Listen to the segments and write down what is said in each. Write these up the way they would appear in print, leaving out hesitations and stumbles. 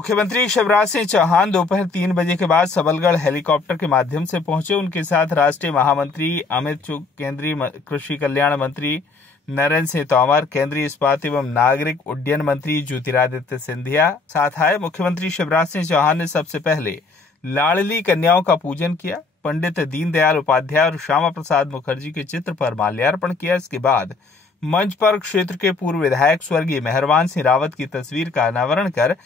मुख्यमंत्री शिवराज सिंह चौहान दोपहर 3 बजे के बाद सबलगढ़ हेलीकॉप्टर के माध्यम से पहुंचे। उनके साथ राष्ट्रीय महामंत्री अमित चुग, केंद्रीय कृषि कल्याण मंत्री नरेंद्र सिंह तोमर, केंद्रीय इस्पात एवं नागरिक उड्डयन मंत्री ज्योतिरादित्य सिंधिया साथ आए। मुख्यमंत्री शिवराज सिंह चौहान ने सबसे पहले लाडली कन्याओं का पूजन किया, पंडित दीनदयाल उपाध्याय और श्यामा प्रसाद मुखर्जी के चित्र पर माल्यार्पण किया। इसके बाद मंच पर क्षेत्र के पूर्व विधायक स्वर्गीय मेहरबान सिंह रावत की तस्वीर का अनावरण कर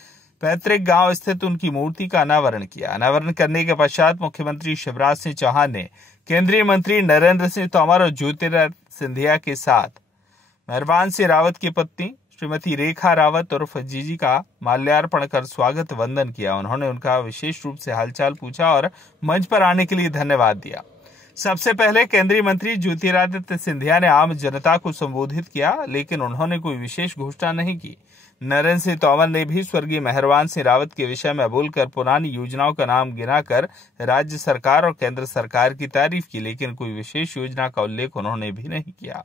पैतृक गांव स्थित उनकी मूर्ति का अनावरण किया। अनावरण करने के पश्चात मुख्यमंत्री शिवराज सिंह चौहान ने केंद्रीय मंत्री नरेंद्र सिंह तोमर और ज्योतिरादित्य सिंधिया के साथ मेहरबान सिंह रावत की पत्नी श्रीमती रेखा रावत उर्फ जीजी का माल्यार्पण कर स्वागत वंदन किया। उन्होंने उनका विशेष रूप से हालचाल पूछा और मंच पर आने के लिए धन्यवाद दिया। सबसे पहले केंद्रीय मंत्री ज्योतिरादित्य सिंधिया ने आम जनता को संबोधित किया, लेकिन उन्होंने कोई विशेष घोषणा नहीं की। नरेंद्र सिंह तोमर ने भी स्वर्गीय मेहरबान सिंह रावत के विषय में बोलकर पुरानी योजनाओं का नाम गिनाकर राज्य सरकार और केंद्र सरकार की तारीफ की, लेकिन कोई विशेष योजना का उल्लेख उन्होंने भी नहीं किया।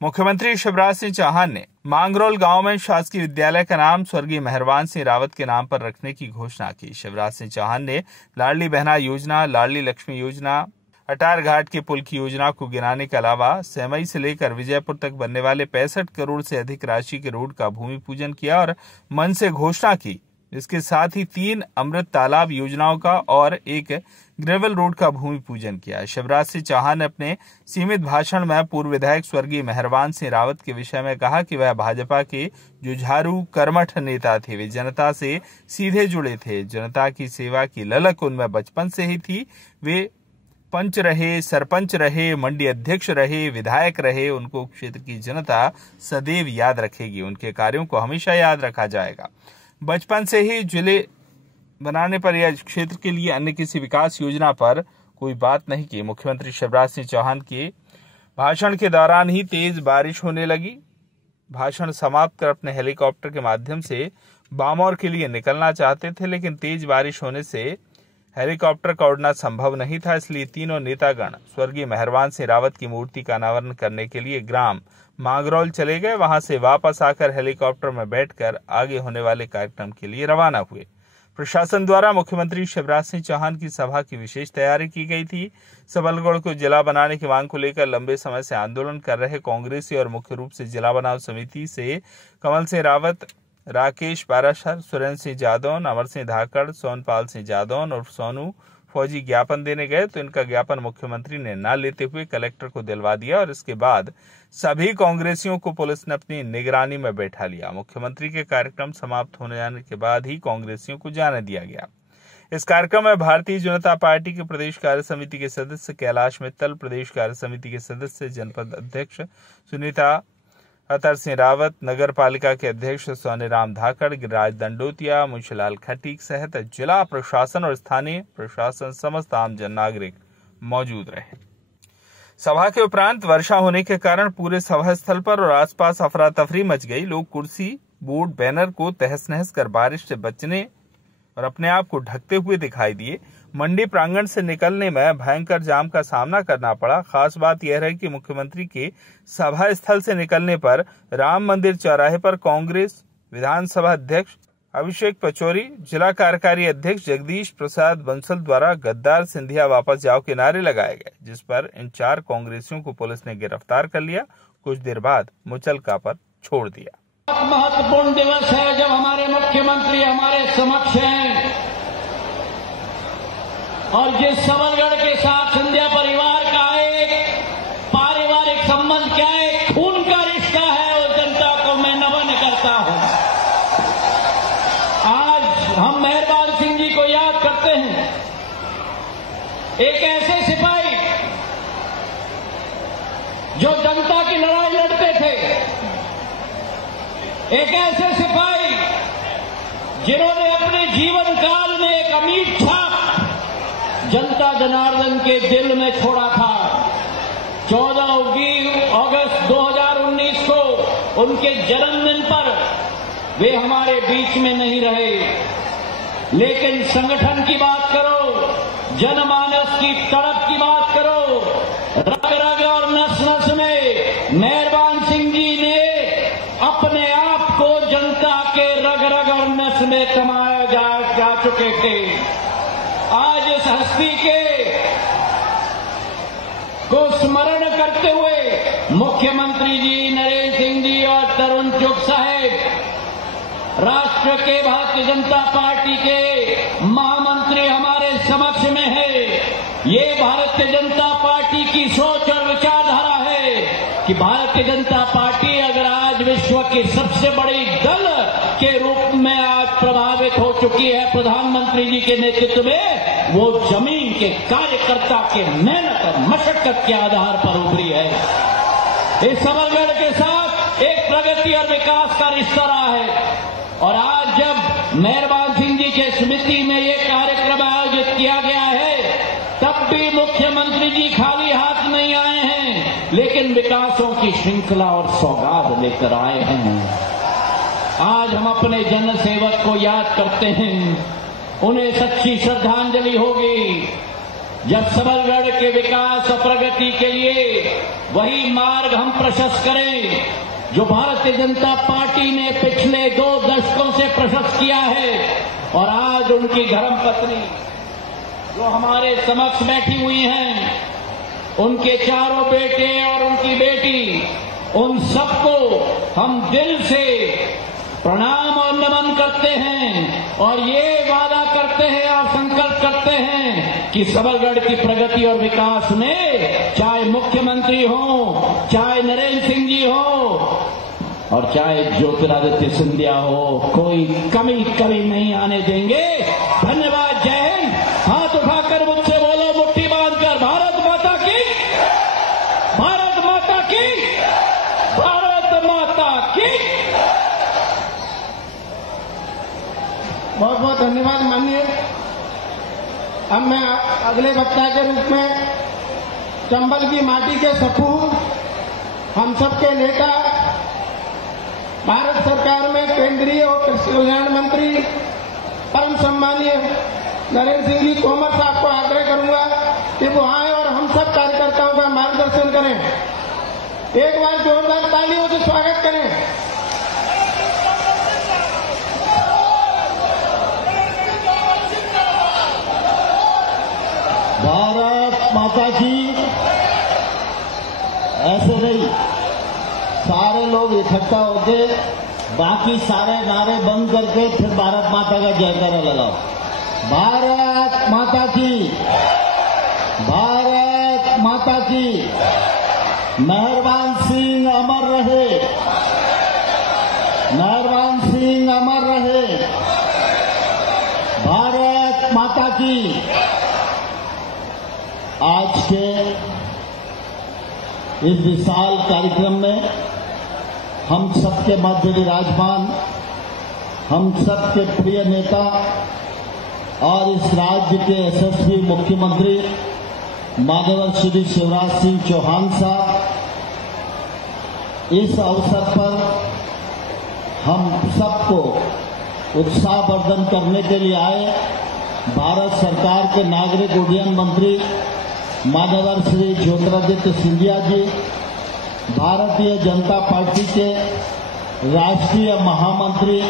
मुख्यमंत्री शिवराज सिंह चौहान ने मांगरोल गांव में शासकीय विद्यालय का नाम स्वर्गीय मेहरबान सिंह रावत के नाम पर रखने की घोषणा की। शिवराज सिंह चौहान ने लाडली बहना योजना, लाडली लक्ष्मी योजना, अटार घाट के पुल की योजना को गिनाने के अलावा सेमई से लेकर विजयपुर तक बनने वाले 65 करोड़ से अधिक राशि के रोड का भूमि पूजन किया और मन से घोषणा की। इसके साथ ही 3 अमृत तालाब योजनाओं का और एक ग्रेवल रोड का भूमि पूजन किया। शिवराज सिंह चौहान ने अपने सीमित भाषण में पूर्व विधायक स्वर्गीय मेहरबान सिंह रावत के विषय में कहा कि वह भाजपा के जुझारू कर्मठ नेता थे। वे जनता से सीधे जुड़े थे, जनता की सेवा की ललक उनमें बचपन से ही थी। वे पंच रहे, सरपंच रहे, मंडी अध्यक्ष रहे, विधायक रहे। उनको क्षेत्र की जनता सदैव याद रखेगी, उनके कार्यों को हमेशा याद रखा जाएगा। बचपन से ही जिले बनाने पर या क्षेत्र के लिए अन्य किसी विकास योजना पर कोई बात नहीं की। मुख्यमंत्री शिवराज सिंह चौहान के भाषण के दौरान ही तेज बारिश होने लगी। भाषण समाप्त कर अपने हेलीकॉप्टर के माध्यम से बामौर के लिए निकलना चाहते थे, लेकिन तेज बारिश होने से हेलीकॉप्टर का उड़ना संभव नहीं था। इसलिए तीनों नेतागण स्वर्गीय मेहरबान सिंह रावत की मूर्ति का अनावरण करने के लिए ग्राम मांगरोल चले गए। वहां से वापस आकर हेलीकॉप्टर में बैठकर आगे होने वाले कार्यक्रम के लिए रवाना हुए। प्रशासन द्वारा मुख्यमंत्री शिवराज सिंह चौहान की सभा की विशेष तैयारी की गई थी। सबलगढ़ को जिला बनाने की मांग को लेकर लंबे समय से आंदोलन कर रहे कांग्रेसी और मुख्य रूप से जिला बनाव समिति से कमल सिंह रावत, राकेश पाराशर, सुरेंद्र सिंह जादौन, अमर सिंह धाकड़, सोनपाल सिंह जादौन और सोनू फौजी ज्ञापन देने गए, तो इनका ज्ञापन मुख्यमंत्री ने न लेते हुए कलेक्टर को दिलवा दिया और इसके बाद सभी कांग्रेसियों को पुलिस ने अपनी निगरानी में बैठा लिया। मुख्यमंत्री के कार्यक्रम समाप्त होने जाने के बाद ही कांग्रेसियों को जाने दिया गया। इस कार्यक्रम में भारतीय जनता पार्टी के प्रदेश कार्य समिति के सदस्य कैलाश मित्तल, प्रदेश कार्य समिति के सदस्य जनपद अध्यक्ष सुनीता अतर सिंह रावत, नगर पालिका के अध्यक्ष सोनीराम धाकड़, गिरिराज दंडोतिया, मुंशीलाल खटीक सहित जिला प्रशासन और स्थानीय प्रशासन समस्त आम जन नागरिक मौजूद रहे। सभा के उपरांत वर्षा होने के कारण पूरे सभा स्थल पर और आसपास अफरा तफरी मच गई। लोग कुर्सी, बोर्ड, बैनर को तहस नहस कर बारिश से बचने और अपने आप को ढकते हुए दिखाई दिए। मंडी प्रांगण से निकलने में भयंकर जाम का सामना करना पड़ा। खास बात यह रही कि मुख्यमंत्री के सभा स्थल से निकलने पर राम मंदिर चौराहे पर कांग्रेस विधानसभा अध्यक्ष अभिषेक पचौरी, जिला कार्यकारी अध्यक्ष जगदीश प्रसाद बंसल द्वारा गद्दार सिंधिया वापस जाओ के नारे लगाए गए, जिस पर इन 4 कांग्रेसियों को पुलिस ने गिरफ्तार कर लिया। कुछ देर बाद मुचलका पर छोड़ दिया। महत्वपूर्ण दिवस है जब हमारे मुख्यमंत्री हमारे समक्ष हैं और जिस सबलगढ़ के साथ सिंधिया परिवार का एक पारिवारिक संबंध क्या है, खून का रिश्ता है, और जनता को मैं नमन करता हूं। आज हम मेहरबान सिंह जी को याद करते हैं, एक ऐसे सिपाही जो जनता की लड़ाई लड़ते थे, एक ऐसे सिपाही जिन्होंने अपने जीवन काल में एक अमीर छाप जनता जनार्दन के दिल में छोड़ा था। 14 अगस्त 2019 को उनके जन्मदिन पर वे हमारे बीच में नहीं रहे, लेकिन संगठन की बात करो, जनमानस की तड़प की बात करो, रग रग और नस नस में मेहरबान सिंह जी ने अपने आप को जनता के रग रग और नस में कमाया जा चुके थे। आज इस हस्ती को स्मरण करते हुए मुख्यमंत्री जी नरेंद्र सिंह जी और तरुण चुग साहब, राष्ट्र के भारतीय जनता पार्टी के महामंत्री हमारे समक्ष में है। ये भारतीय जनता पार्टी की सोच और विचारधारा है कि भारतीय जनता पार्टी अगर आज विश्व की सबसे बड़ी दल के रूप में आज प्रभावित हो चुकी है प्रधानमंत्री जी के नेतृत्व में, वो जमीन के कार्यकर्ता के मेहनत और मशक्कत के आधार पर उभरी है। इस सबलगढ़ के साथ एक प्रगति और विकास का रिश्ता रहा है। और आज जब मेहरबान सिंह जी के स्मृति में ये कार्यक्रम आयोजित किया गया है, तब भी मुख्यमंत्री जी खाली हाथ नहीं आए हैं, लेकिन विकासों की श्रृंखला और सौगात लेकर आए हैं। आज हम अपने जन सेवक को याद करते हैं, उन्हें सच्ची श्रद्धांजलि होगी जब सबलगढ़ के विकास और प्रगति के लिए वही मार्ग हम प्रशस्त करें जो भारतीय जनता पार्टी ने पिछले 2 दशकों से प्रशस्त किया है। और आज उनकी धर्मपत्नी जो हमारे समक्ष बैठी हुई हैं, उनके चारों बेटे और उनकी बेटी, उन सबको हम दिल से प्रणाम और नमन करते हैं और ये वादा करते हैं और संकल्प करते हैं कि सबलगढ़ की प्रगति और विकास में चाहे मुख्यमंत्री हो, चाहे नरेंद्र सिंह जी हो और चाहे ज्योतिरादित्य सिंधिया हो, कोई कमी कभी नहीं आने देंगे। धन्यवाद। जय हिंद। हाथ उठाकर मुझसे बोलो, मुट्ठी बांधकर, भारत माता की, भारत माता की, भारत माता की। बहुत बहुत धन्यवाद माननीय। अब मैं अगले वक्ता के रूप में चंबल की माटी के सपूत, हम सबके नेता, भारत सरकार में केंद्रीय और कृषि कल्याण मंत्री परम सम्मानीय नरेंद्र सिंह जी तोमर साहब को आग्रह करूंगा कि वो आए और हम सब कार्यकर्ताओं का मार्गदर्शन करें। एक बार जोरदार तालियों से स्वागत करें। भारत माता की। ऐसे नहीं, सारे लोग इकट्ठा होके बाकी सारे नारे बंद करके फिर भारत माता का जयकारा लगाओ। भारत माता की, भारत माता की। मेहरबान सिंह अमर रहे, मेहरबान सिंह अमर रहे। भारत माता की। आज के इस विशाल कार्यक्रम में हम सबके मध्य विराजमान, हम सबके प्रिय नेता और इस राज्य के यशस्वी मुख्यमंत्री माननीय श्री शिवराज सिंह चौहान साहब, इस अवसर पर हम सबको उत्साहवर्धन करने के लिए आए। भारत सरकार के नागरिक उड्डयन मंत्री माननीय श्री ज्योतिरादित्य सिंधिया जी, भारतीय जनता पार्टी के राष्ट्रीय महामंत्री,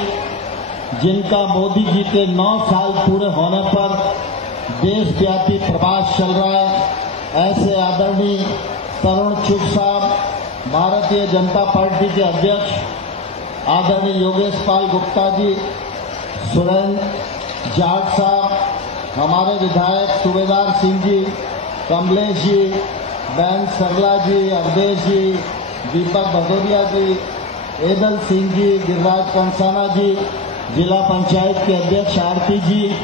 जिनका मोदी जी के 9 साल पूरे होने पर देशव्यापी प्रवास चल रहा है, ऐसे आदरणीय तरुण चुग साहब, भारतीय जनता पार्टी के अध्यक्ष आदरणीय योगेश पाल गुप्ता जी, सुरेंद्र जाट साहब, हमारे विधायक सूबेदार सिंह जी, कमलेश जी, बहन सरला जी, अवधेश जी, दीपक भदौरिया जी, एदल सिंह जी, गिरिराज कंसाना जी, जिला पंचायत के अध्यक्ष आरती जी,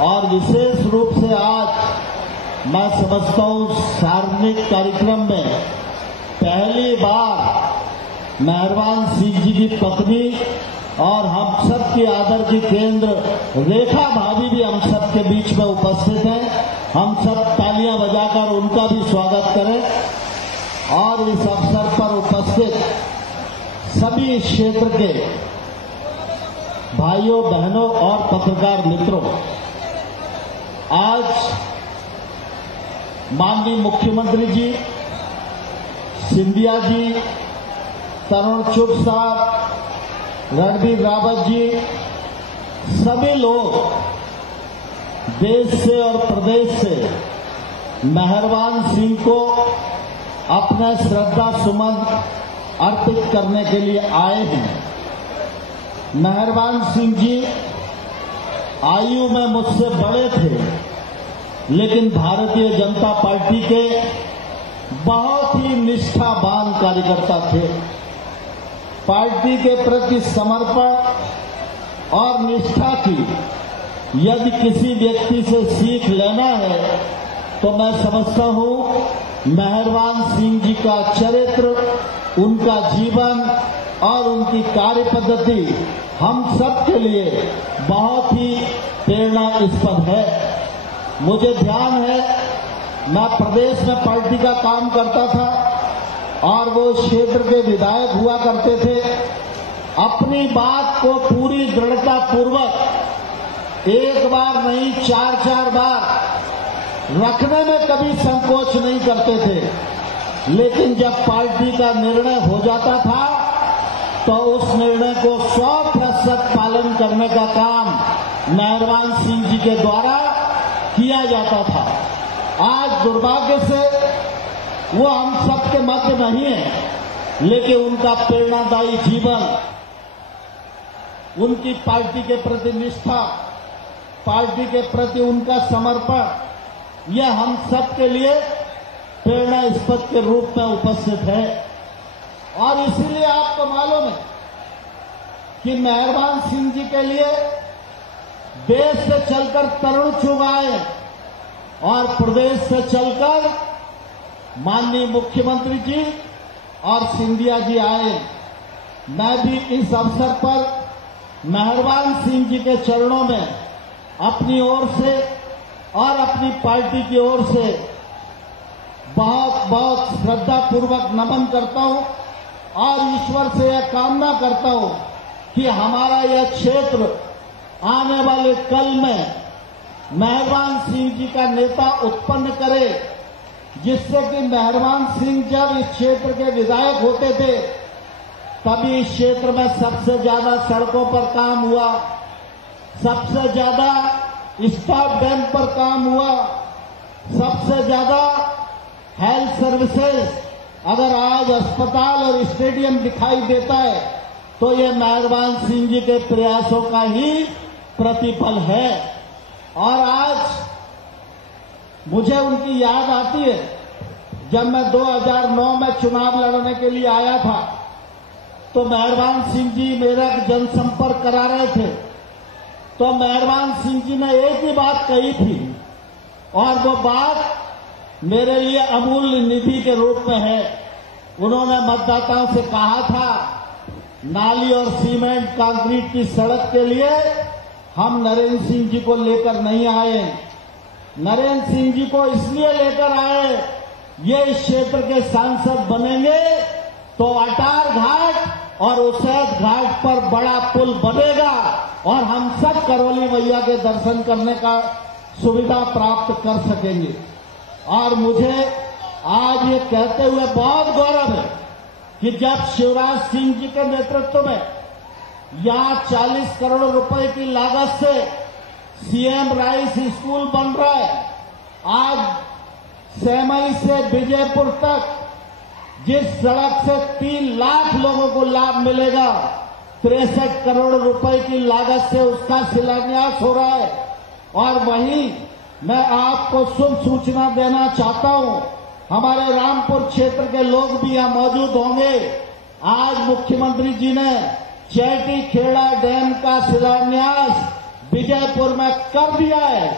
और विशेष रूप से आज मैं समझता हूँ सार्वजनिक कार्यक्रम में पहली बार मेहरबान सिंह जी की पत्नी और हम सब के आदर की केंद्र रेखा भाभी भी हम सब के बीच में उपस्थित हैं। हम सब तालियां बजाकर उनका भी स्वागत करें। और इस अवसर पर उपस्थित सभी क्षेत्र के भाइयों बहनों और पत्रकार मित्रों, आज माननीय मुख्यमंत्री जी, सिंधिया जी, तरुण चुग साहब रणबीर रावत जी, सभी लोग देश से और प्रदेश से मेहरबान सिंह को अपने श्रद्धा सुमन अर्पित करने के लिए आए हैं। मेहरबान सिंह जी आयु में मुझसे बड़े थे, लेकिन भारतीय जनता पार्टी के बहुत ही निष्ठावान कार्यकर्ता थे। पार्टी के प्रति समर्पण और निष्ठा की यदि किसी व्यक्ति से सीख लेना है तो मैं समझता हूं मेहरबान सिंह जी का चरित्र, उनका जीवन और उनकी कार्य पद्धति हम सब के लिए बहुत ही प्रेरणास्पद है। मुझे ध्यान है, मैं प्रदेश में पार्टी का काम करता था और वो क्षेत्र के विधायक हुआ करते थे। अपनी बात को पूरी दृढ़ता पूर्वक एक बार नहीं 4-4 बार रखने में कभी संकोच नहीं करते थे, लेकिन जब पार्टी का निर्णय हो जाता था तो उस निर्णय को 100% पालन करने का काम मेहरबान सिंह जी के द्वारा किया जाता था। आज दुर्भाग्य से वो हम सबके मध्य नहीं है, लेकिन उनका प्रेरणादायी जीवन, उनकी पार्टी के प्रति निष्ठा, पार्टी के प्रति उनका समर्पण, यह हम सब के लिए प्रेरणास्पद के रूप में उपस्थित है। और इसीलिए आपको मालूम है कि मेहरबान सिंह जी के लिए देश से चलकर तरुण चुग आए और प्रदेश से चलकर माननीय मुख्यमंत्री जी और सिंधिया जी आए। मैं भी इस अवसर पर मेहरबान सिंह जी के चरणों में अपनी ओर से और अपनी पार्टी की ओर से बहुत बहुत श्रद्धापूर्वक नमन करता हूं और ईश्वर से यह कामना करता हूं कि हमारा यह क्षेत्र आने वाले कल में मेहरबान सिंह जी का नेता उत्पन्न करे, जिससे कि मेहरबान सिंह जब इस क्षेत्र के विधायक होते थे तभी इस क्षेत्र में सबसे ज्यादा सड़कों पर काम हुआ, सबसे ज्यादा स्टॉप डैम पर काम हुआ, सबसे ज्यादा हेल्थ सर्विसेज, अगर आज अस्पताल और स्टेडियम दिखाई देता है तो ये मेहरबान सिंह जी के प्रयासों का ही प्रतिफल है। और आज मुझे उनकी याद आती है, जब मैं 2009 में चुनाव लड़ने के लिए आया था तो मेहरबान सिंह जी मेरा जनसंपर्क करा रहे थे, तो मेहरबान सिंह जी ने एक ही बात कही थी और वो बात मेरे लिए अमूल्य निधि के रूप में है। उन्होंने मतदाताओं से कहा था, नाली और सीमेंट कंक्रीट की सड़क के लिए हम नरेंद्र सिंह जी को लेकर नहीं आए, नरेंद्र सिंह जी को इसलिए लेकर आए, ये इस क्षेत्र के सांसद बनेंगे तो अटार घाट और उसैद घाट पर बड़ा पुल बनेगा और हम सब करौली मैया के दर्शन करने का सुविधा प्राप्त कर सकेंगे। और मुझे आज ये कहते हुए बहुत गौरव है कि जब शिवराज सिंह जी के नेतृत्व में यहां 40 करोड़ रुपए की लागत से सीएम राइस स्कूल बन रहा है, आज सेमई से विजयपुर तक जिस सड़क से 3 लाख लोगों को लाभ मिलेगा, 63 करोड़ रुपए की लागत से उसका शिलान्यास हो रहा है। और वहीं मैं आपको शुभ सूचना देना चाहता हूं, हमारे रामपुर क्षेत्र के लोग भी यहां मौजूद होंगे। आज मुख्यमंत्री जी ने चैटी खेड़ा डैम का शिलान्यास विजयपुर में कर दिया है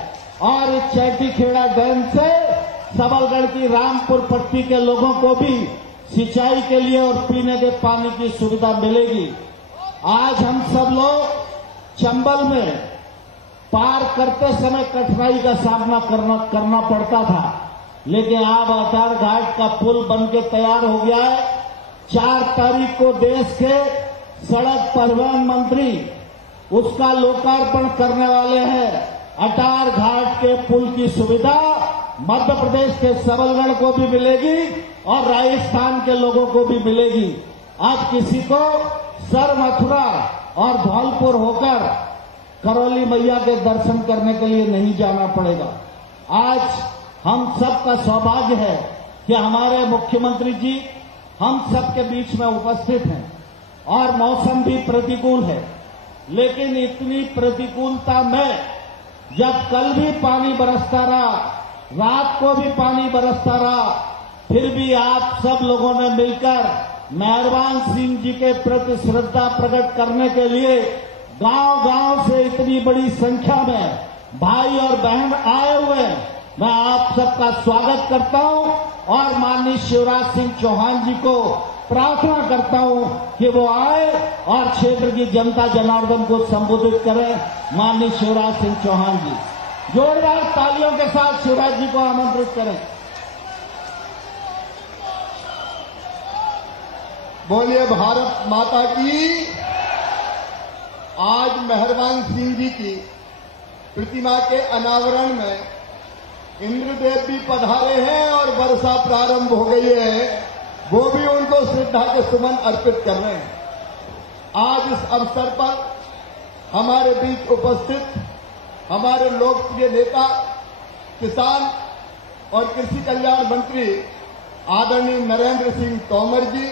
और इस चैटी खेड़ा डैम से सबलगढ़ की रामपुर पट्टी के लोगों को भी सिंचाई के लिए और पीने के पानी की सुविधा मिलेगी। आज हम सब लोग चंबल में पार करते समय कठिनाई का सामना करना पड़ता था, लेकिन अब अटार घाट का पुल बनके तैयार हो गया है। 4 तारीख को देश के सड़क परिवहन मंत्री उसका लोकार्पण करने वाले हैं। अटार घाट के पुल की सुविधा मध्य प्रदेश के सबलगढ़ को भी मिलेगी और राजस्थान के लोगों को भी मिलेगी। अब किसी को सर मथुरा और धौलपुर होकर करौली मैया के दर्शन करने के लिए नहीं जाना पड़ेगा। आज हम सबका सौभाग्य है कि हमारे मुख्यमंत्री जी हम सबके बीच में उपस्थित हैं और मौसम भी प्रतिकूल है, लेकिन इतनी प्रतिकूलता में जब कल भी पानी बरसता रहा, रात को भी पानी बरसता रहा, फिर भी आप सब लोगों ने मिलकर मेहरबान सिंह जी के प्रति श्रद्धा प्रकट करने के लिए गांव-गांव से इतनी बड़ी संख्या में भाई और बहन आए हुए हैं। मैं आप सबका स्वागत करता हूं और माननीय शिवराज सिंह चौहान जी को प्रार्थना करता हूं कि वो आए और क्षेत्र की जनता जनार्दन को संबोधित करें। माननीय शिवराज सिंह चौहान जी जोरदार तालियों के साथ शिवराज जी को आमंत्रित करें। बोलिए भारत माता की। आज मेहरबान सिंह जी की प्रतिमा के अनावरण में इंद्रदेव भी पधारे हैं और वर्षा प्रारंभ हो गई है, वो भी उनको श्रद्धा के सुमन अर्पित कर रहे हैं। आज इस अवसर पर हमारे बीच उपस्थित हमारे लोकप्रिय नेता, किसान और कृषि कल्याण मंत्री आदरणीय नरेंद्र सिंह तोमर जी,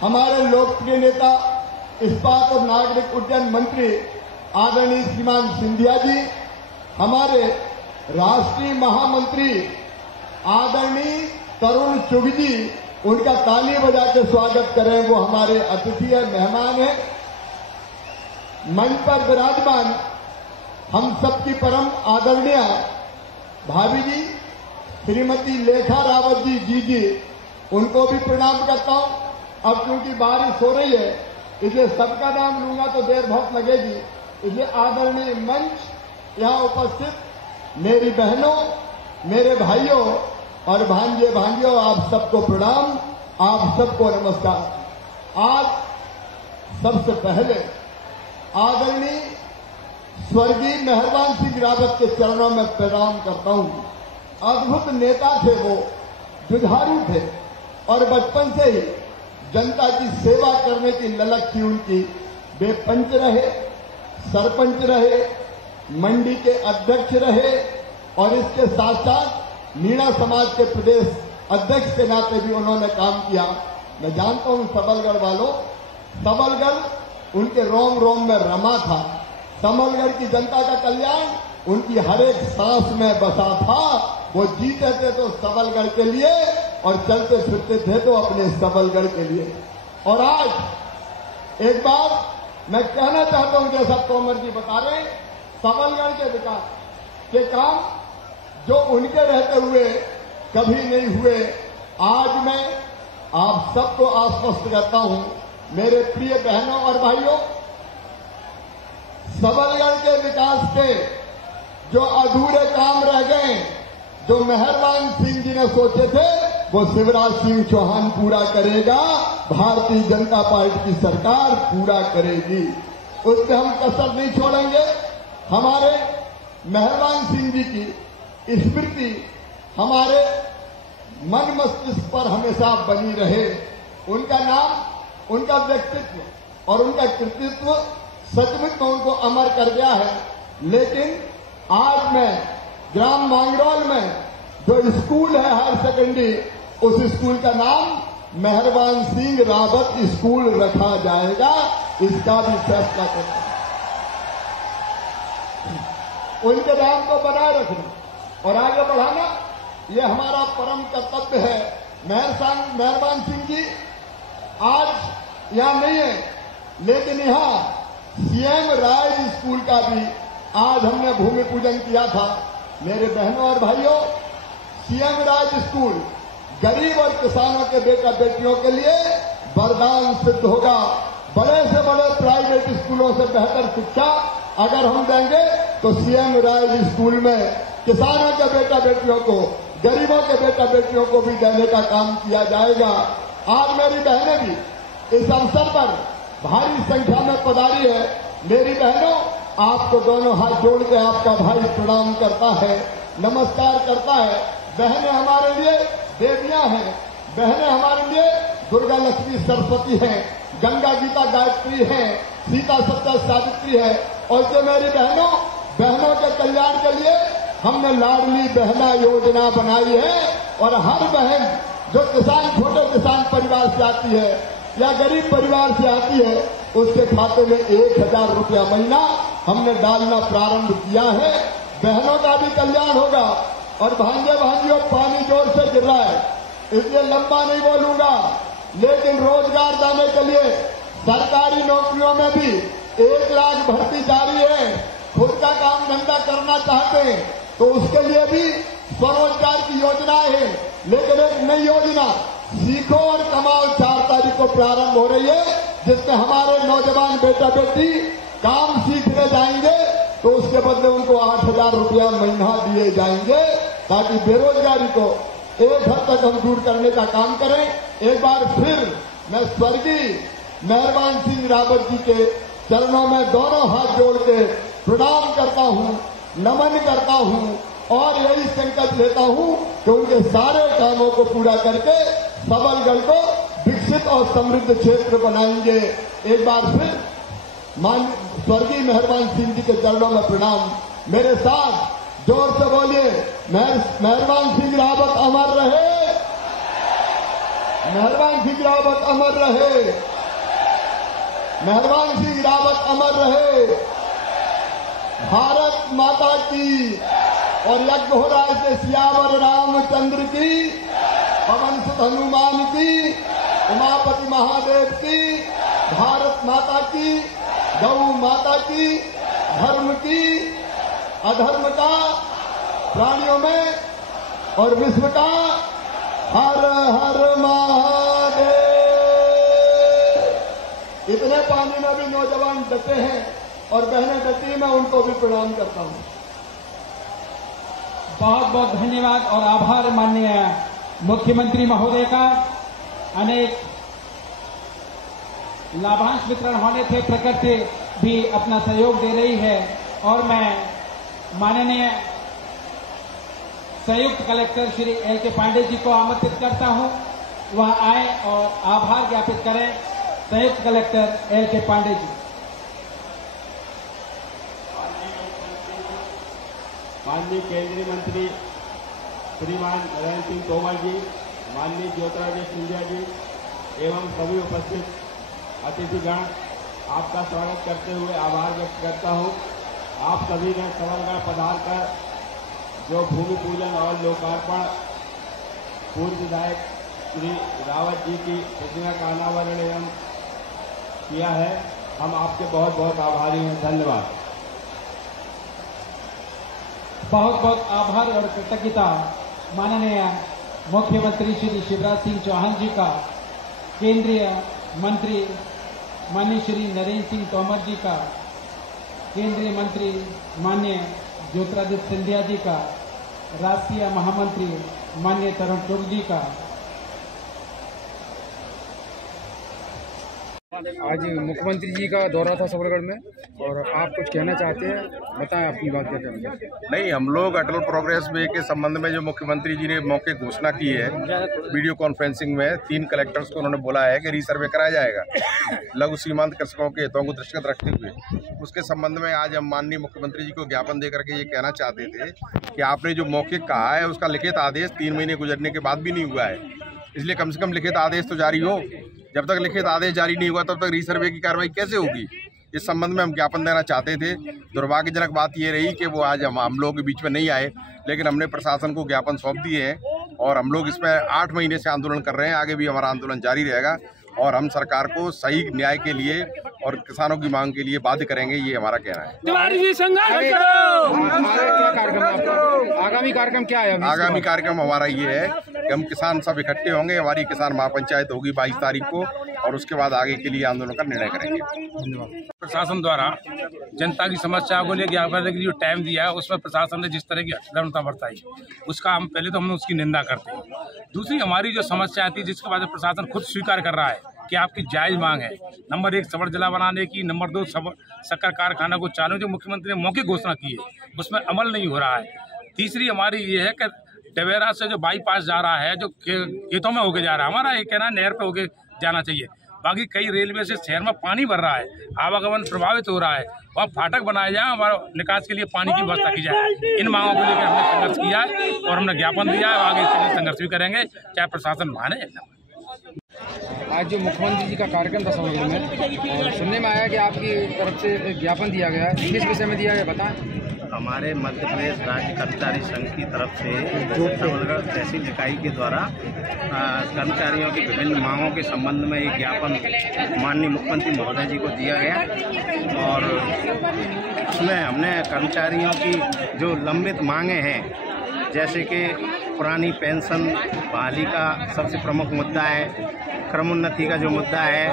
हमारे लोकप्रिय नेता इस्पात और नागरिक उड्डयन मंत्री आदरणीय श्रीमान सिंधिया जी, हमारे राष्ट्रीय महामंत्री आदरणीय तरुण चुग जी, उनका ताली बजा के स्वागत करें। वो हमारे अतिथि है, मेहमान है। मंच पर विराजमान हम सबकी परम आदरणीय भाभी जी श्रीमती लेखा रावत जी, उनको भी प्रणाम करता हूं। अब क्योंकि बारिश हो रही है इसलिए सबका नाम लूंगा तो देर बहुत लगेगी, इसलिए आदरणीय मंच यहां उपस्थित मेरी बहनों, मेरे भाइयों और भांजे भांजियों, आप सबको प्रणाम, आप सबको नमस्कार। आज सबसे पहले आदरणीय स्वर्गीय मेहरबान सिंह रावत के चरणों में प्रणाम करता हूं। अद्भुत नेता थे वो, जुझारू थे और बचपन से ही जनता की सेवा करने की ललक थी उनकी। वे पंच रहे, सरपंच रहे, मंडी के अध्यक्ष रहे और इसके साथ साथ मीणा समाज के प्रदेश अध्यक्ष के नाते भी उन्होंने काम किया। मैं जानता हूं सबलगढ़ वालों, सबलगढ़ उनके रोम रोम में रमा था। सबलगढ़ की जनता का कल्याण उनकी हर एक सांस में बसा था। वो जीते थे तो सबलगढ़ के लिए और चलते फिरते थे तो अपने सबलगढ़ के लिए। और आज एक बात मैं कहना चाहता हूं, जैसा तोमर जी बता रहे, सबलगढ़ के विकास के काम जो उनके रहते हुए कभी नहीं हुए, आज मैं आप सबको आश्वस्त करता हूं, मेरे प्रिय बहनों और भाइयों, सबलगढ़ के विकास के जो अधूरे काम रह गए, जो मेहरबान सिंह जी ने सोचे थे, वो शिवराज सिंह चौहान पूरा करेगा, भारतीय जनता पार्टी की सरकार पूरा करेगी। उससे हम कसर नहीं छोड़ेंगे। हमारे मेहरबान सिंह जी की स्मृति हमारे मन मस्तिष्क पर हमेशा बनी रहे। उनका नाम, उनका व्यक्तित्व और उनका कृतित्व सचमुच में उनको अमर कर गया है। लेकिन आज मैं ग्राम मांगरोल में जो स्कूल है हायर सेकेंडरी, उस स्कूल का नाम मेहरबान सिंह रावत स्कूल रखा जाएगा, इसका भी फैसला करना। उनके नाम को बनाए रखना और आगे बढ़ाना, ये हमारा परम कर्तव्य है। मेहरबान सिंह जी आज यहां नहीं है, लेकिन यहां सीएम राज स्कूल का भी आज हमने भूमि पूजन किया था। मेरे बहनों और भाइयों, सीएम राज स्कूल गरीब और किसानों के बेटा बेटियों के लिए वरदान सिद्ध होगा। बड़े से बड़े प्राइवेट स्कूलों से बेहतर शिक्षा अगर हम देंगे तो सीएम राज स्कूल में किसानों के बेटा बेटियों को, गरीबों के बेटा बेटियों को भी देने का काम किया जाएगा। आज मेरी बहनें भी इस अवसर पर भारी संख्या में पधारी है। मेरी बहनों, आपको दोनों हाथ जोड़ के आपका भाई प्रणाम करता है, नमस्कार करता है। बहनें हमारे लिए देवियां हैं, बहनें हमारे लिए दुर्गा लक्ष्मी सरस्वती हैं, गंगा गीता गायत्री हैं, सीता सत्य सावित्री है। और जो मेरी बहनों के कल्याण के लिए हमने लाडली बहना योजना बनाई है। और हर बहन जो किसान, छोटे किसान परिवार से आती है या गरीब परिवार से आती है, उसके खाते में 1000 रुपया महीना हमने डालना प्रारंभ किया है। बहनों का भी कल्याण होगा। और भांजियों, पानी जोर से गिर रहा है, इसलिए लंबा नहीं बोलूंगा, लेकिन रोजगार देने के लिए सरकारी नौकरियों में भी 1 लाख भर्ती जारी है। खुद का काम धंधा करना चाहते हैं तो उसके लिए भी स्वरोजगार की योजना है। लेकिन एक नई योजना सीखो और कमाओ 4 तारीख को प्रारंभ हो रही है, जिसमें हमारे नौजवान बेटा बेटी काम सीखने जाएंगे तो उसके बदले उनको 8000 रुपया महीना दिए जाएंगे, ताकि बेरोजगारी को एक हद तक हम दूर करने का काम करें। एक बार फिर मैं स्वर्गीय मेहरबान सिंह रावत जी के चरणों में दोनों हाथ जोड़ के प्रणाम करता हूं, नमन करता हूं और यही संकल्प लेता हूं कि उनके सारे कामों को पूरा करके सबलगढ़ को विकसित और समृद्ध क्षेत्र बनाएंगे। एक बार फिर स्वर्गीय मेहरबान सिंह जी के चरणों में प्रणाम। मेरे साथ जोर से बोलिए, मेहरबान सिंह रावत अमर रहे, मेहरबान सिंह रावत अमर रहे, मेहरबान सिंह रावत अमर रहे। भारत माता की। और यज्ञ हो रहा है कि सियावर रामचंद्र की, पवन सुत हनुमान की, उमापति महादेव की, भारत माता की, गौ माता की, धर्म की, अधर्म का, प्राणियों में और विश्व का। हर हर महादेव। इतने पानी में भी नौजवान डटे हैं और बहनें डटी, मैं उनको भी प्रणाम करता हूं। बहुत बहुत धन्यवाद और आभार माननीय मुख्यमंत्री महोदय का। अनेक लाभांश वितरण होने थे, प्रकृति भी अपना सहयोग दे रही है और मैं माननीय संयुक्त कलेक्टर श्री एल.के. पांडे जी को आमंत्रित करता हूं, वह आए और आभार ज्ञापित करें। संयुक्त कलेक्टर एल.के. पांडे जी। माननीय केंद्रीय मंत्री श्रीमान नरेंद्र सिंह तोमर जी, माननीय ज्योतिरादित्य सिंधिया जी एवं सभी उपस्थित अतिथिगण, आपका स्वागत करते हुए आभार व्यक्त करता हूं। आप सभी ने सबलगढ़ पधार कर जो भूमि पूजन और लोकार्पण पूर्व विधायक श्री रावत जी की प्रतिमा का अनावरण एवं किया है, हम आपके बहुत बहुत आभारी हैं। धन्यवाद। बहुत बहुत आभार और कृतज्ञता माननीय मुख्यमंत्री श्री शिवराज सिंह चौहान जी का, केंद्रीय मंत्री माननीय श्री नरेंद्र सिंह तोमर जी का, केंद्रीय मंत्री माननीय ज्योतिरादित्य सिंधिया जी का, राष्ट्रीय महामंत्री माननीय तरुण चुग जी का। आज मुख्यमंत्री जी का दौरा था सबलगढ़ में और आप कुछ कहना चाहते हैं, बताएं अपनी बात क्या कहना चाहते हैं। नहीं, हम लोग अटल प्रोग्रेस वे के संबंध में जो मुख्यमंत्री जी ने मौके घोषणा की है वीडियो कॉन्फ्रेंसिंग में, 3 कलेक्टर्स को उन्होंने बोला है कि रीसर्वे कराया जाएगा लघु सीमांत कृषकों के हितों को दृष्टिगत रखते हुए। उसके संबंध में आज हम माननीय मुख्यमंत्री जी को ज्ञापन दे करके ये कहना चाहते थे कि आपने जो मौखिक कहा है उसका लिखित आदेश 3 महीने गुजरने के बाद भी नहीं हुआ है, इसलिए कम से कम लिखित आदेश तो जारी हो। जब तक लिखित आदेश जारी नहीं हुआ तब तक रीसर्वे की कार्रवाई कैसे होगी? इस संबंध में हम ज्ञापन देना चाहते थे। दुर्भाग्यजनक बात ये रही कि वो आज हम लोगों के बीच में नहीं आए, लेकिन हमने प्रशासन को ज्ञापन सौंप दिए हैं और हम लोग इसमें 8 महीने से आंदोलन कर रहे हैं। आगे भी हमारा आंदोलन जारी रहेगा और हम सरकार को सही न्याय के लिए और किसानों की मांग के लिए बाध्य करेंगे, ये हमारा कहना है। तिवारी जी संघर्ष करो। आगामी कार्यक्रम क्या है? आगामी कार्यक्रम हमारा ये है कि हम किसान सब इकट्ठे होंगे, हमारी किसान महापंचायत होगी 22 तारीख को और उसके बाद आगे के लिए आंदोलन का निर्णय करेंगे। प्रशासन द्वारा जनता की समस्या को लेकर आकर जो टाइम दिया है उसमें प्रशासन ने जिस तरह की अक्षमता बरताई उसका हम पहले तो हम उसकी निंदा करते हैं। दूसरी हमारी जो समस्या आती है जिसके बाद प्रशासन खुद स्वीकार कर रहा है कि आपकी जायज मांग है, नंबर 1 सबर जिला बनाने की, नंबर 2 शक्कर कारखाना को चालू जो मुख्यमंत्री ने मौखिक घोषणा की है उसमें अमल नहीं हो रहा है। तीसरी हमारी ये है कि डबेरा से जो बाईपास जा रहा है जो खेतों में होके जा रहा है, हमारा ये कहना नहर पे होके जाना चाहिए। बाकी कई रेलवे से शहर में पानी भर रहा है, आवागमन प्रभावित हो रहा है, वहाँ फाटक बनाए जाए, हमारा निकास के लिए पानी की व्यवस्था की जाए। इन मांगों को लेकर हमने संघर्ष किया है और हमने ज्ञापन दिया है, आगे इसके लिए संघर्ष भी करेंगे, चाहे प्रशासन माने या न। आज जो मुख्यमंत्री जी का कार्यक्रम था सबलगढ़ में, और सुनने में आया कि आपकी तरफ से एक ज्ञापन दिया गया है, किस विषय में दिया गया बताएं। हमारे मध्य प्रदेश राज्य कर्मचारी संघ की तरफ से सबलगढ़ तहसील इकाई के द्वारा कर्मचारियों की विभिन्न मांगों के संबंध में एक ज्ञापन माननीय मुख्यमंत्री महोदय जी को दिया गया और उसमें हमने कर्मचारियों की जो लंबित मांगे हैं, जैसे कि पुरानी पेंशन बहाली का सबसे प्रमुख मुद्दा है, क्रमोन्नति का जो मुद्दा है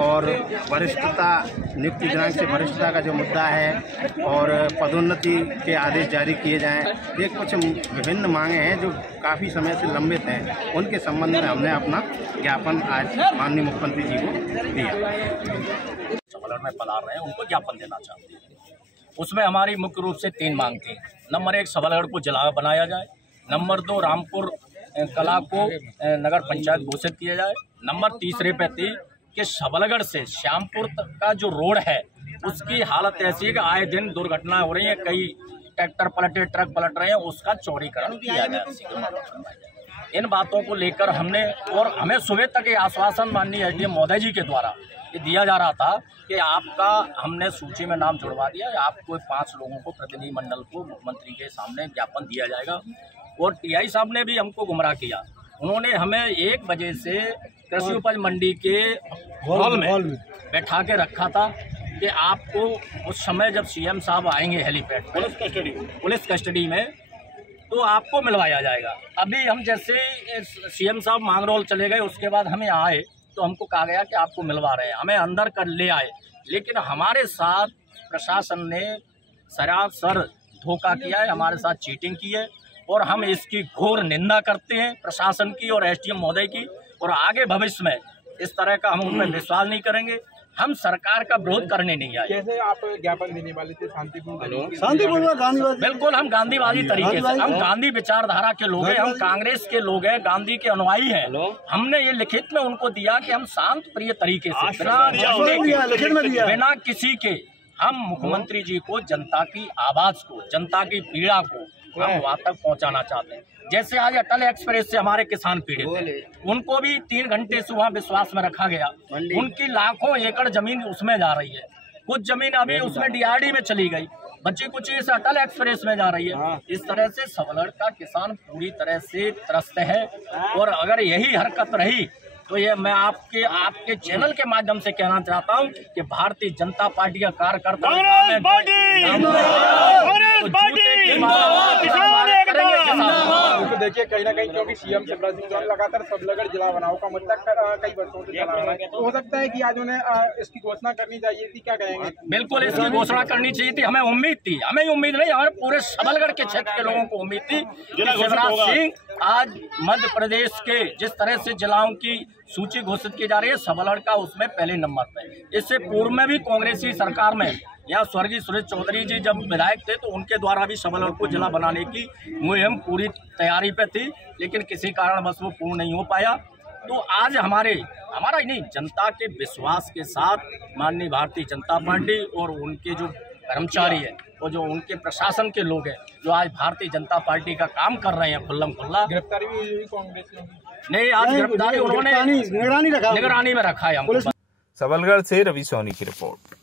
और वरिष्ठता नियुक्ति दिनांक से वरिष्ठता का जो मुद्दा है और पदोन्नति के आदेश जारी किए जाएं, ये कुछ विभिन्न मांगे हैं जो काफ़ी समय से लंबित हैं। उनके संबंध में हमने अपना ज्ञापन आज माननीय मुख्यमंत्री जी को दिया। सबलगढ़ में पधार रहे हैं, उनको ज्ञापन देना चाहते हैं। उसमें हमारी मुख्य रूप से 3 मांग थी। नंबर 1, सबलगढ़ को जिला बनाया जाए। नंबर 2, रामपुर कला को नगर पंचायत घोषित किया जाए। नंबर 3 पे थी कि सबलगढ़ से श्यामपुर तक का जो रोड है उसकी हालत ऐसी है कि आए दिन दुर्घटनाएं हो रही हैं, कई ट्रैक्टर पलटे, ट्रक पलट रहे हैं, उसका चौड़ीकरण किया जाए। इन बातों को लेकर हमने, और हमें सुबह तक ये आश्वासन माननीय एसडीएम महोदय जी के द्वारा ये दिया जा रहा था कि आपका हमने सूची में नाम जुड़वा दिया, आपको 5 लोगों को प्रतिनिधिमंडल को मुख्यमंत्री के सामने ज्ञापन दिया जाएगा। और टीआई साहब ने भी हमको गुमराह किया। उन्होंने हमें 1 बजे से कृषि उपज मंडी के हॉल में बैठा के रखा था कि आपको उस समय जब सीएम साहब आएंगे हेलीपैड पुलिस कस्टडी में तो आपको मिलवाया जाएगा। अभी हम जैसे सीएम साहब मांगरोल चले गए, उसके बाद हमें आए तो हमको कहा गया कि आपको मिलवा रहे हैं, हमें अंदर कर ले आए, लेकिन हमारे साथ प्रशासन ने सरासर धोखा किया है, हमारे साथ चीटिंग की है और हम इसकी घोर निंदा करते हैं प्रशासन की और एसडीएम महोदय की। और आगे भविष्य में इस तरह का हम उनमें विश्वास नहीं करेंगे, हम सरकार का विरोध करने नहीं आए। कैसे आप ज्ञापन देने वाले थे? शांतिपूर्ण, बिल्कुल हम गांधीवादी तरीके से, हम गांधी विचारधारा के लोग हैं, हम कांग्रेस के लोग हैं, गांधी के अनुयायी हैं। हमने ये लिखित में उनको दिया कि हम शांत प्रिय तरीके से बिना किसी के हम मुख्यमंत्री जी को जनता की आवाज को, जनता की पीड़ा को हम वहाँ तक पहुँचाना चाहते हैं। जैसे आज अटल एक्सप्रेस से हमारे किसान पीड़ित हैं, उनको भी 3 घंटे से वहाँ विश्वास में रखा गया। उनकी लाखों एकड़ जमीन उसमें जा रही है, कुछ जमीन अभी उसमें डीआरडी में चली गई, बच्ची कुछ इस अटल एक्सप्रेस में जा रही है। इस तरह से सबलगढ़ का किसान पूरी तरह से त्रस्त है और अगर यही हरकत रही तो ये मैं आपके चैनल के माध्यम से कहना चाहता हूँ कि भारतीय जनता पार्टी का कार्यकर्ता देखिए कहीं ना कहीं क्योंकि सीएम शिवराज सिंह चौहान लगातार सबलगढ़ जिला बनाओ का मुद्दा कई वर्षों से चला रहा है, तो हो सकता है कि आज उन्हें इसकी घोषणा करनी चाहिए थी, क्या कहेंगे? बिल्कुल इसकी घोषणा करनी चाहिए थी, हमें उम्मीद थी, हमें उम्मीद नहीं, हमारे पूरे सबलगढ़ के क्षेत्र के लोगों को उम्मीद थी कि शिवराज सिंह आज मध्य प्रदेश के जिस तरह से जिलाओं की सूची घोषित की जा रही है, सबलगढ़ का उसमें पहले नंबर पे। इससे पूर्व में भी कांग्रेसी सरकार में या स्वर्गीय सुरेश चौधरी जी जब विधायक थे तो उनके द्वारा भी सबलगढ़ को जिला बनाने की मुहिम पूरी तैयारी पे थी, लेकिन किसी कारणवश वो पूर्ण नहीं हो पाया। तो आज हमारा ही नहीं, जनता के विश्वास के साथ माननीय भारतीय जनता पार्टी और उनके जो कर्मचारी है और जो उनके प्रशासन के लोग हैं जो आज भारतीय जनता पार्टी का काम कर रहे हैं खुल्लम खुल्ला। गिरफ्तारी भी हुई कांग्रेस नहीं, आज गिरफ्तारी उन्होंने निगरानी में रखा है। सबलगढ़ से रवि सोनी की रिपोर्ट।